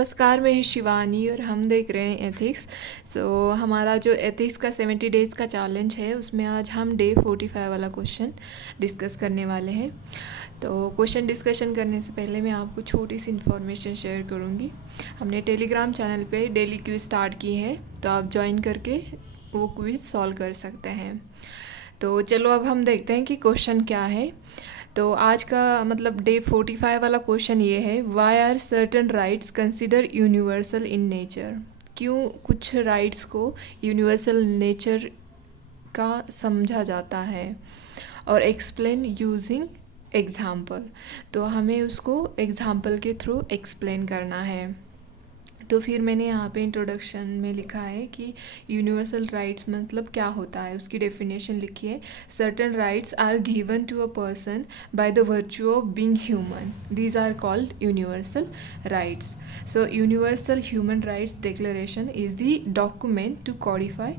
नमस्कार, मैं हूँ शिवानी और हम देख रहे हैं एथिक्स। हमारा जो एथिक्स का 70 डेज़ का चैलेंज है उसमें आज हम डे 45 वाला क्वेश्चन डिस्कस करने वाले हैं। तो क्वेश्चन डिस्कशन करने से पहले मैं आपको छोटी सी इन्फॉर्मेशन शेयर करूँगी। हमने टेलीग्राम चैनल पे डेली क्विज स्टार्ट की है, तो आप ज्वाइन करके वो क्विज सॉल्व कर सकते हैं। तो चलो अब हम देखते हैं कि क्वेश्चन क्या है। तो आज का मतलब डे 45 वाला क्वेश्चन ये है, why are certain rights consider universal in nature. क्यों कुछ राइट्स को यूनिवर्सल नेचर का समझा जाता है, और एक्सप्लेन यूजिंग एग्जाम्पल। तो हमें उसको एग्जाम्पल के थ्रू एक्सप्लेन करना है। तो फिर मैंने यहाँ पे इंट्रोडक्शन में लिखा है कि यूनिवर्सल राइट्स मतलब क्या होता है, उसकी डेफिनेशन लिखी है। Certain rights are given to a person by the virtue of being human, these are called universal rights. So universal human rights declaration is the document to codify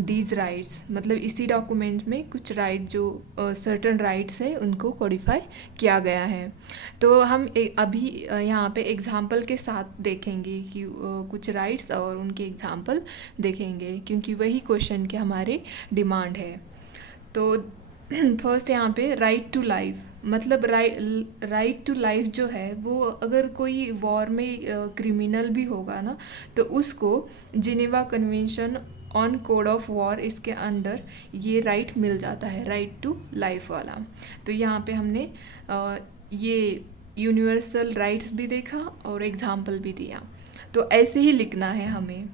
these rights. मतलब इसी document में कुछ right जो certain rights है उनको कॉडिफाई किया गया है। तो हम अभी यहाँ पे एग्जाम्पल के साथ देखेंगे कि कुछ राइट्स और उनके एग्जाम्पल देखेंगे, क्योंकि वही क्वेश्चन के हमारे डिमांड है। तो फर्स्ट यहाँ पे राइट टू लाइफ, मतलब राइट टू लाइफ जो है वो अगर कोई वॉर में क्रिमिनल भी होगा ना, तो उसको Geneva convention on code of war, इसके अंडर ये राइट मिल जाता है, राइट टू लाइफ वाला। तो यहाँ पे हमने ये यूनिवर्सल राइट्स भी देखा और एग्जाम्पल भी दिया। तो ऐसे ही लिखना है हमें।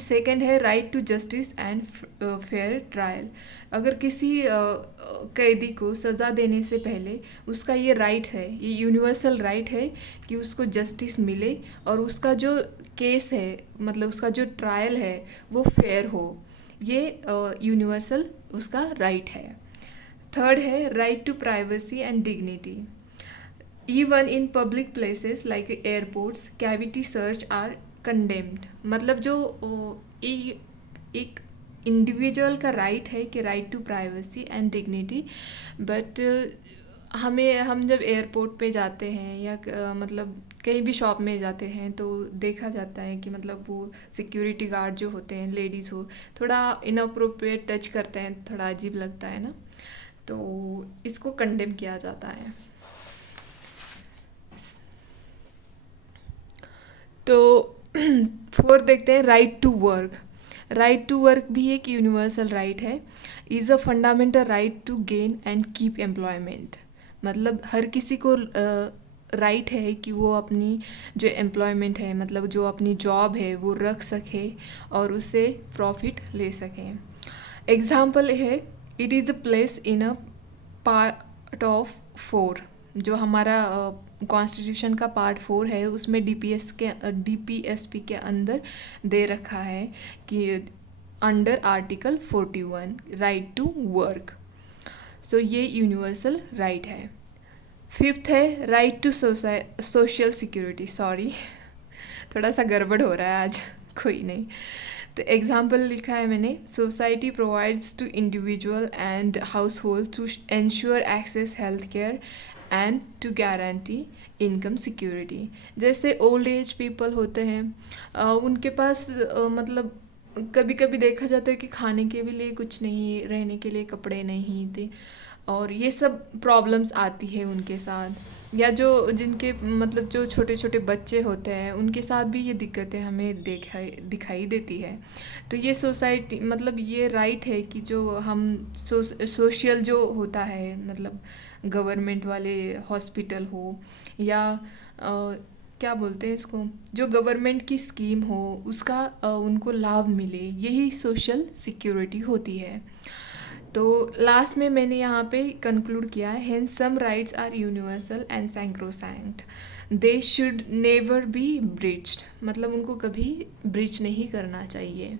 सेकंड है right to justice and fair trial. अगर किसी कैदी को सज़ा देने से पहले उसका ये राइट है, ये यूनिवर्सल राइट है कि उसको जस्टिस मिले और उसका जो केस है, मतलब उसका जो ट्रायल है वो फेयर हो। ये यूनिवर्सल उसका राइट है। थर्ड है right to privacy and dignity. Even in public places like airports, cavity search are condemned। मतलब जो एक इंडिविजुअल का राइट है कि right to privacy and dignity, but हम जब एयरपोर्ट पे जाते हैं या मतलब कहीं भी शॉप में जाते हैं तो देखा जाता है कि मतलब वो सिक्योरिटी गार्ड जो होते हैं, लेडीज़ हो, थोड़ा इनअप्रोप्रिएट टच करते हैं, थोड़ा अजीब लगता है ना, तो इसको कंडेम किया जाता है। तो फोर्थ देखते हैं right to work. Right to work भी एक यूनिवर्सल राइट है। Is a fundamental right to gain and keep employment. मतलब हर किसी को राइट है कि वो अपनी जो एम्प्लॉयमेंट है, मतलब जो अपनी जॉब है वो रख सके और उससे प्रॉफिट ले सकें। एग्जाम्पल है, it is a place in a part of 4। जो हमारा कॉन्स्टिट्यूशन का पार्ट 4 है उसमें डीपीएसपी के अंदर दे रखा है कि under article 41 right to work. So ये यूनिवर्सल राइट है। फिफ्थ है right to social security. Sorry, थोड़ा सा गड़बड़ हो रहा है आज, कोई नहीं। तो एग्जाम्पल लिखा है मैंने, society provides to individual and household to ensure access health care and to guarantee income security. जैसे ओल्ड एज पीपल होते हैं, उनके पास मतलब कभी कभी देखा जाता है कि खाने के भी लिए कुछ नहीं, रहने के लिए कपड़े नहीं थे, और ये सब प्रॉब्लम्स आती है उनके साथ। या जो जिनके मतलब जो छोटे छोटे बच्चे होते हैं उनके साथ भी ये दिक्कतें हमें दिखाई देती है। तो ये सोसाइटी मतलब ये राइट है कि जो हम सोशल जो होता है, मतलब गवर्नमेंट वाले हॉस्पिटल हो या क्या बोलते हैं इसको, जो गवर्नमेंट की स्कीम हो उसका उनको लाभ मिले, यही सोशल सिक्योरिटी होती है। तो लास्ट में मैंने यहाँ पे कंक्लूड किया है, hence some rights are universal and sacrosanct, they should never be breached. मतलब उनको कभी ब्रीच नहीं करना चाहिए।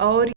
और